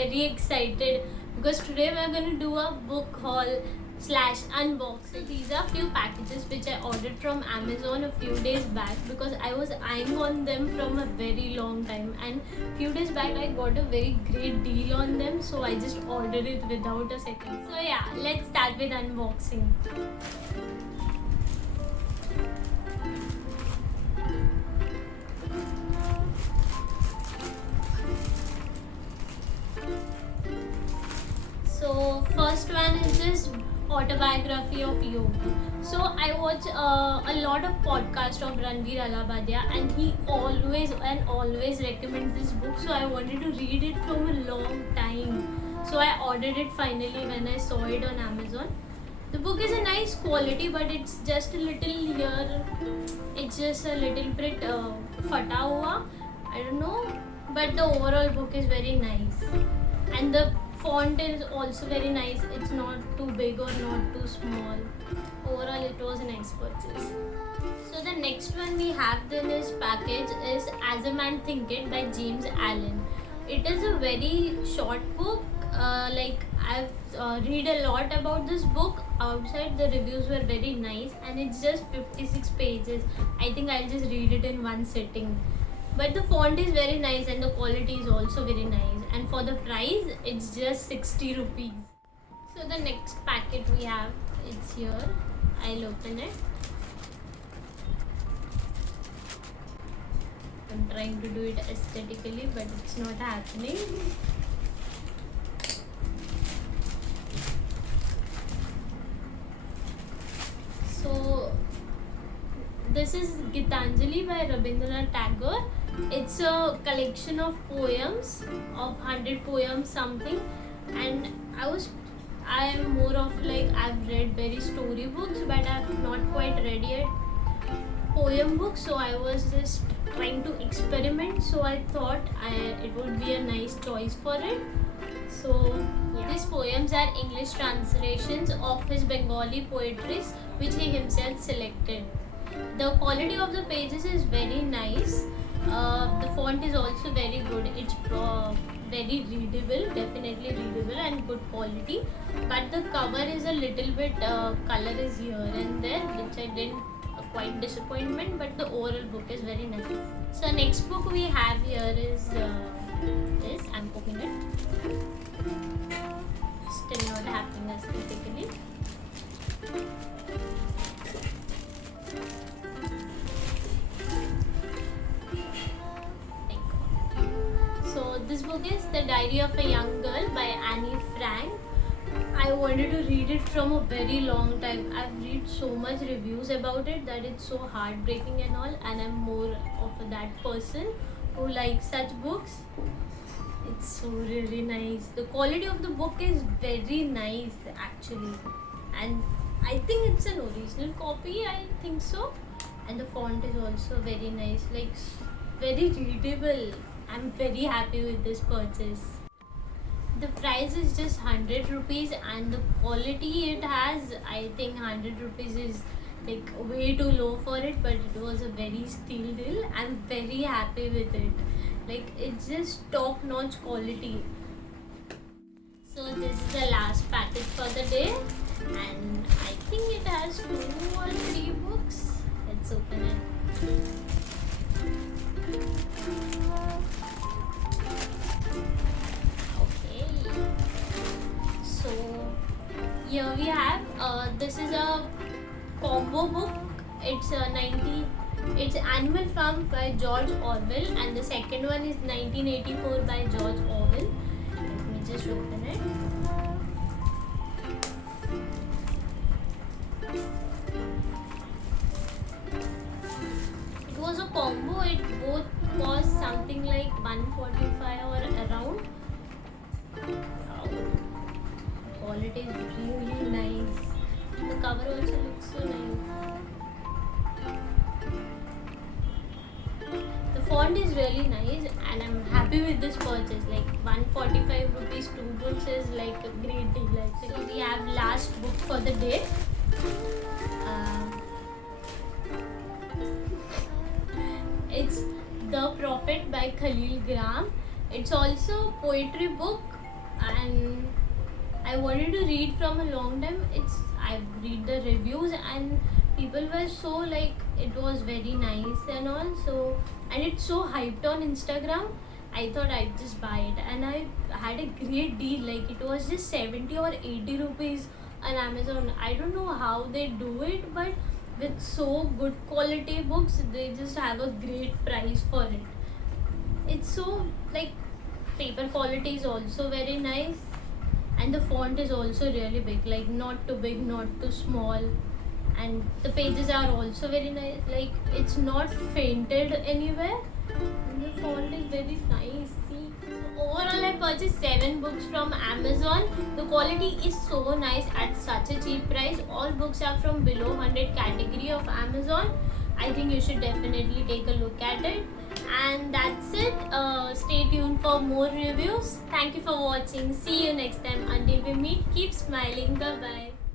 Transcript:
very excited because today we're going to do a book haul slash unboxing. These are few packages which I ordered from Amazon a few days back because I was eyeing on them from a very long time, and few days back I got a very great deal on them, so I just ordered it without a second. So yeah, let's start with unboxing. So first one is this autobiography of yogi. So I watch a lot of podcasts of Ranveer Allahabadiya, and he always recommends this book, so I wanted to read it from a long time. So I ordered it finally when I saw it on Amazon. The book is a nice quality, but it's just a little here, it's just a little bit fata hua, I don't know, but the overall book is very nice, and the font is also very nice. It's not too big or not too small. Overall, it was a nice purchase. So the next one we have in this package is As a Man Thinketh by James Allen. It is a very short book. I've read a lot about this book outside. The reviews were very nice, and it's just 56 pages. I think I'll just read it in one sitting. But the font is very nice and the quality is also very nice, and for the price it's just 60 rupees. So the next packet we have, it's here. I'll open it. I'm trying to do it aesthetically, but it's not happening. So this is Gitanjali by Rabindranath Tagore. It's a collection of poems, of 100 poems something, and I am more of like, I've read very story books, but I've not quite read yet poem books, so I was just trying to experiment, so I thought it would be a nice choice for it. So yeah. These poems are English translations of his Bengali poetries which he himself selected. The quality of the pages is very nice. The font is also very good. It's very readable, definitely readable and good quality. But the cover is a little bit color is here and there, which I didn't quite disappointment. But the overall book is very nice. So next book we have here is this. I'm opening it. Still not happening aesthetically. This book is The Diary of a Young Girl by Annie Frank. I wanted to read it from a very long time. I've read so much reviews about it that it's so heartbreaking and all, and I'm more of that person who likes such books. It's so really nice. The quality of the book is very nice actually, and I think it's an original copy, I think so. And the font is also very nice, like very readable. I'm very happy with this purchase. The price is just 100 rupees, and the quality it has, I think 100 rupees is like way too low for it, but it was a very steal deal. I'm very happy with it. Like, it's just top notch quality. So this is the last package for the day, and I think it has 2 or 3 books. Let's open it. Here we have this is a combo book. It's it's Animal Farm by George Orwell, and the second one is 1984 by George Orwell. Let me just open it. It was a combo. It both cost something like 145 or around. Quality is really nice. The cover also looks so nice. The font is really nice, and I'm happy with this purchase. Like 145 rupees, 2 books is like a great deal. So we have last book for the day. It's The Prophet by Khalil Gibran. It's also a poetry book and I wanted to read from a long time. I read the reviews and people were so like it was very nice and all. So and it's so hyped on Instagram. I thought I'd just buy it, and I had a great deal. Like it was just 70 or 80 rupees on Amazon. I don't know how they do it, but with so good quality books, they just have a great price for it. It's so like paper quality is also very nice, and the font is also really big, like not too big, not too small, and the pages are also very nice, like it's not fainted anywhere, and the font is very nice. See, so overall I purchased 7 books from Amazon. The quality is so nice at such a cheap price. All books are from below 100 category of Amazon. I think you should definitely take a look at it. And that's it. Stay tuned for more reviews. Thank you for watching. See you next time. Until we meet, keep smiling. Bye bye.